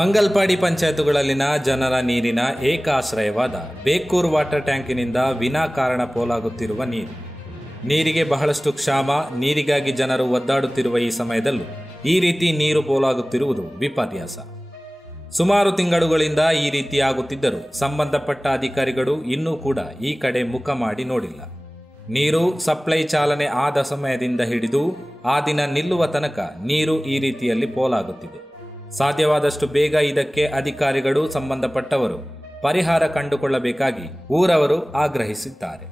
ಮಂಗಲ್ಪಾಡಿ ಪಂಚಾಯತುಗಳಲ್ಲಿನ ಜನರ ನೀರಿನ ಏಕಾಶ್ರಯವಾದ ಬೇಕೂರು ವಾಟರ್ ಟ್ಯಾಂಕಿನಿಂದ ವಿನಾಕಾರಣ ಪೋಲಾಗುತ್ತಿರುವ ನೀರಿಗೆ ಬಹಳಷ್ಟು ಕ್ಷಾಮ. ನೀರಿಗಾಗಿ ಜನರು ಒದ್ದಾಡುತ್ತಿರುವ ಈ ಸಮಯದಲ್ಲೂ ಈ ರೀತಿ ನೀರು ಪೋಲಾಗುತ್ತಿರುವುದು ವಿಪರ್ಯಾಸ. ಸುಮಾರು ತಿಂಗಳುಗಳಿಂದ ಈ ರೀತಿ ಆಗುತ್ತಿದ್ದರೂ ಸಂಬಂಧಪಟ್ಟ ಅಧಿಕಾರಿಗಳು ಇನ್ನೂ ಕೂಡ ಈ ಕಡೆ ಮುಖ ಮಾಡಿ ನೋಡಿಲ್ಲ. ನೀರು ಸಪ್ಲೈ ಚಾಲನೆ ಆದ ಸಮಯದಿಂದ ಹಿಡಿದು ಆ ದಿನ ನಿಲ್ಲುವ ತನಕ ನೀರು ಈ ರೀತಿಯಲ್ಲಿ ಪೋಲಾಗುತ್ತಿದೆ. ಸಾಧ್ಯವಾದಷ್ಟು ಬೇಗ ಇದಕ್ಕೆ ಅಧಿಕಾರಿಗಳು ಸಂಬಂಧಪಟ್ಟವರು ಪರಿಹಾರ ಕಂಡುಕೊಳ್ಳಬೇಕಾಗಿ ಊರವರು ಆಗ್ರಹಿಸಿದ್ದಾರೆ.